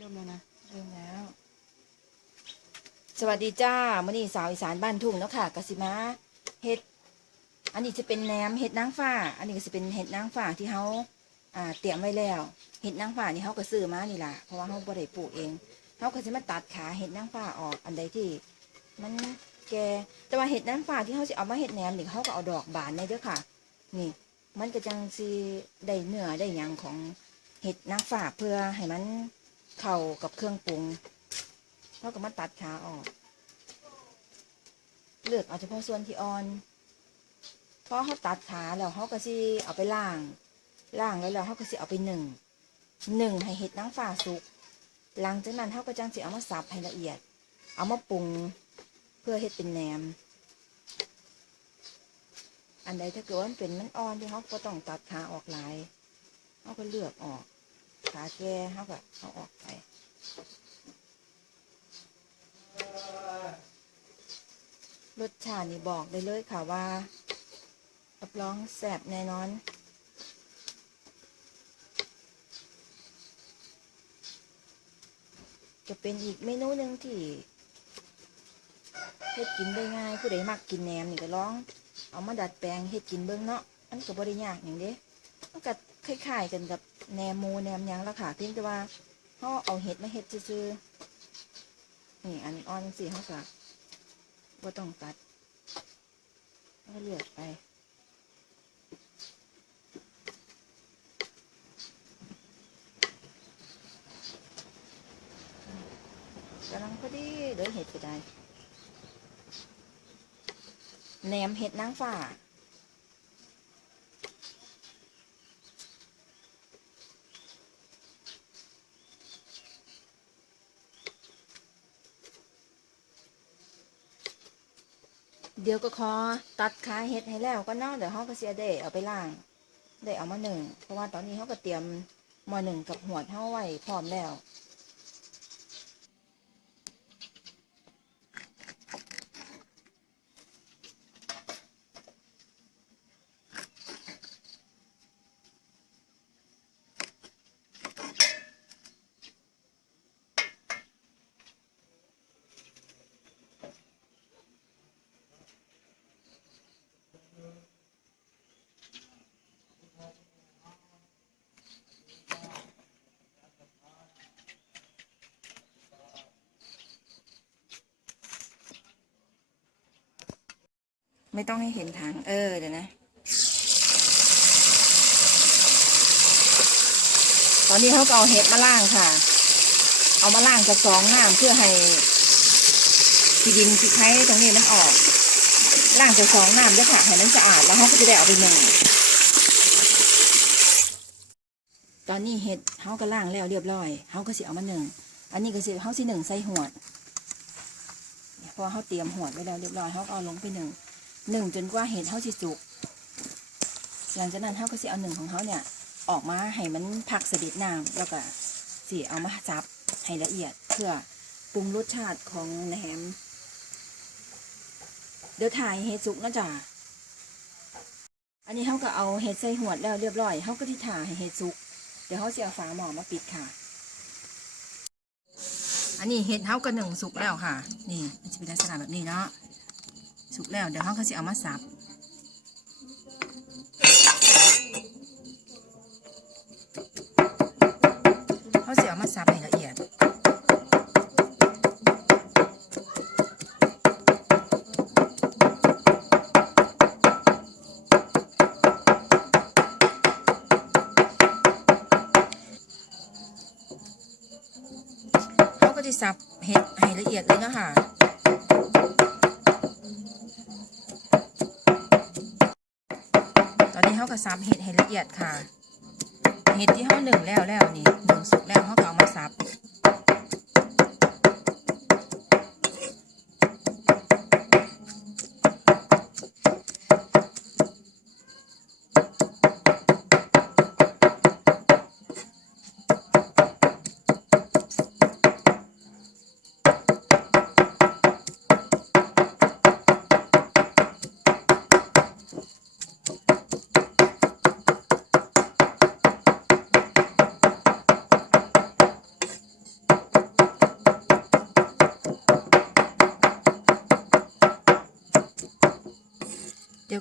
เริ่มแล้วนะเริ่มแล้ว สวัสดีจ้ามื่อนี้สาวอีสานบ้านทุ่งเนาะค่ะกสิมาเห็ด อันนี้จะเป็นแหนมเห็ดนางฟ้า อันนี้ก็จะเป็นเห็ดนางฟ้าที่เขาอ่าเตรียมไว้แล้ว เห็ดนางฟ้านี่เขาก็ซื้อมานี่ล่ะ เพราะว่าเขาบ่ได้ปลูกเองเขาก็จะมาตัดขาเห็ดนางฟ้าออกอันใดที่ มันแก่แต่ว่าเห็ดนางฟ้าที่เขาจะเอามาเห็ดแหนมนี่เขาก็เอาดอกบานในเด้อค่ะ นี่ มันก็จังซีได้เนื้อได้หยังของเห็ดนางฟ้าเพื่อให้มัน เข้ากับเครื่องปรุงเขาก็มาตัดขาออก เลือกเอาเฉพาะส่วนที่อ่อนพอเขาตัดขาแล้วเขาก็สิเอาไปล่างล่างแล้วแล้วเขาก็สิเอาไปหนึ่งหนึ่งให้เห็ดนางฟ้าสุก หลังจากนั้นเขาก็จังสิเอามาสับให้ละเอียด เอามาปรุงเพื่อเห็ดเป็นแหนม อันใดถ้าเกิดว่ามันเป็นมันอ่อนที่เขาก็ต้องตัดขาออกหลายเขาก็เลือกออก ขาแก่เขาก็เอาออกไปรสชาตินี่บอกได้เลยค่ะว่ารับรองแซ่บแน่นอน จะเป็นอีกเมนูหนึ่งที่เฮ็ดกินได้ง่ายผู้ใดมักกินแหนมนี่ก็ลอง เอามาดัดแปลงเฮ็ดกินเบิ่งเนาะอันก็บ่ได้ยากอย่างเด้มันก็คล้ายๆกันกับ แหนมหมูแหนมยังละค่ะเพียงแต่ว่าเฮาเอาเห็ดมาเฮ็ดซื่อๆนี่อันอ่อนสิเฮาก็ว่าต้องตัดแล้วก็เลือกไปกำลังพอดีเดี๋ยวเห็ดก็ได้แหนมเห็ดนางฟ้า เดี๋ยวก็ขอตัดขาเห็ดให้แล้วก็เนาะเดี๋ยวเขาก็เสียได้เอาไปล่าง ได้เอามาหนึ่งเพราะว่าตอนนี้เขาก็เตรียมมอหนึ่งกับหัวเท่าไว้พร้อมแล้ว ไม่ต้องให้เห็นถัง เออ เดี๋ยวนะ ตอนนี้เขาก็เอาเห็ดมาล่างค่ะ เอามาล่างกับสองน้ำเพื่อให้ที่ดินที่ไข่ตรงนี้มันออก ล่างกับสองน้ำด้วยค่ะให้มันสะอาดแล้วเขาก็จะได้เอาไปหนึ่งตอนนี้เห็ดเขาก็ล่างแล้วเรียบร้อยเขาก็สิเอามาหนึ่ง อันนี้ก็สิเขาสิหนึ่งใส่หัวดพราะว่าเขาเตรียมหัวดไว้แล้วเรียบร้อยเขาก็เอาลงไปหนึ่ง หนึ่งจนกว่าเห็ดเขาสิสุก หลังจากนั้นเขาก็สิเอาหนึ่งของเขาเนี่ย ออกมาให้มันพักเสด็จน้ำแล้วก็สิเอามาจับให้ละเอียดเพื่อปรุงรสชาติของแหนม เดี๋ยวถ่ายเห็ดสุกนะจ้ะอันนี้เขาก็เอาเห็ดใส่หวดแล้วเรียบร้อยเขาก็ที่ถ่ายให้เห็ดสุก เดี๋ยวเขาจะเอาฝาหม้อมาปิดค่ะ อันนี้เห็ดเขาก็หนึ่งสุกแล้วค่ะ นี่มันจะเป็นลักษณะแบบนี้เนาะ สุกแล้วเดี๋ยวเขาก็จะเอามาสับเขาจะเอามาสับให้ละเอียดเขาก็จะสับเห็ดให้ละเอียดเลยนะค่ะ ตอนนี้เขา ก็สับเห็ดให้ละเอียดค่ะ เห็ดที่เขาหนึ่งแล้วแล้วนี่หนึ่งสุกแล้วเขาก็เอามาซับ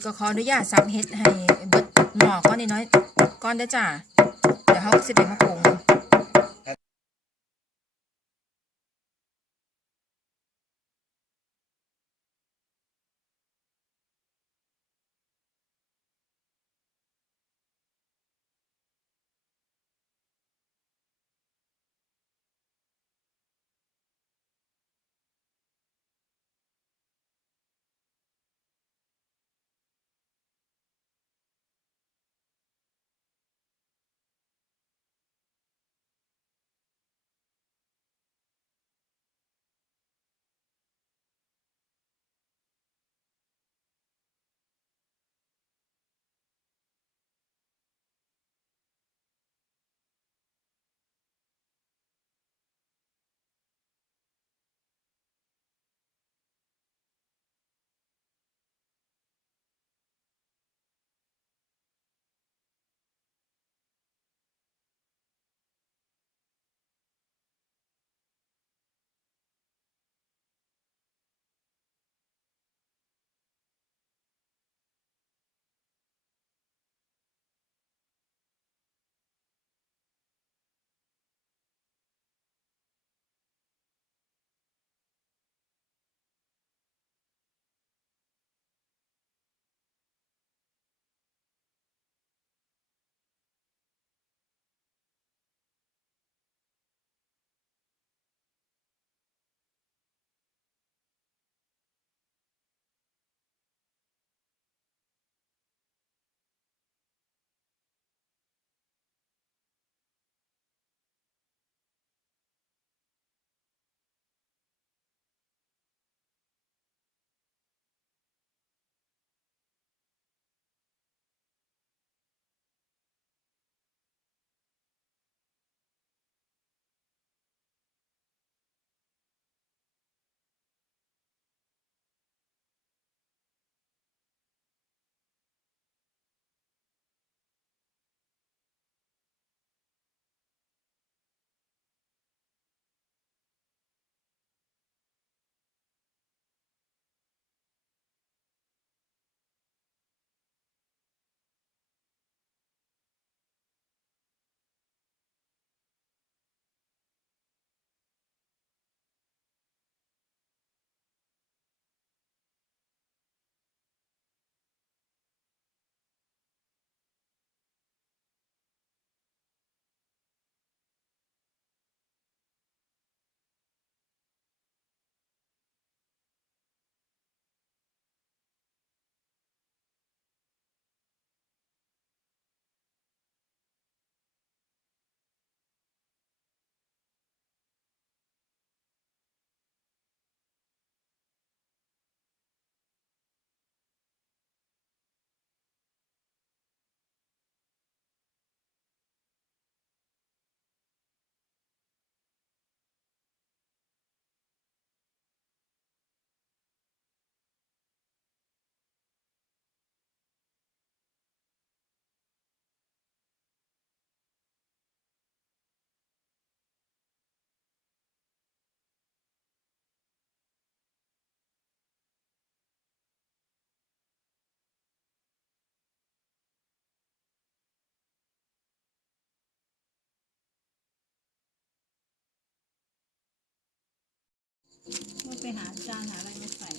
ก็ขออนุญาตสับเฮ็ดให้เบิดหมอก้อนน้อยๆก้อนได้จ้าเดี๋ยวเขาสิได้มาปรุง ไปหาจานหาอะไรมาใส่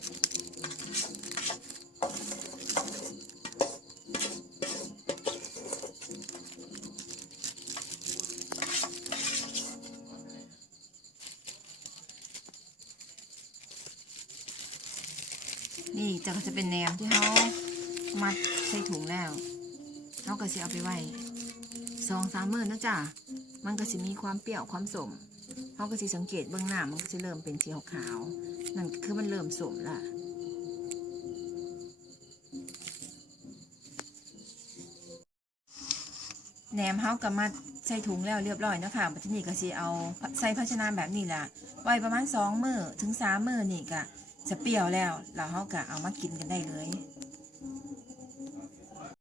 นี่จะก็จะเป็นแหนมที่เขามัดใส่ถุงแล้วเขาก็สิเอาไปไว้สองสามมื้อนะจ้ะมันก็สิมีความเปรี้ยวความสมเขาก็สิสังเกตเบื้องหน้ามันก็จะเริ่มเป็นสีขาวๆ นั่นคือมันเริ่มสมละแหนมเฮาก็มัดใส่ถุงแล้วเรียบร้อยนะคะปัจจุบันก็สิเอาใส่ภาชนะแบบนี้ล่ะ ไว้ประมาณสองมือถึงสามมือนี่ก็จะเปรี้ยวแล้วเราเฮาก็เอามากินกันได้เลย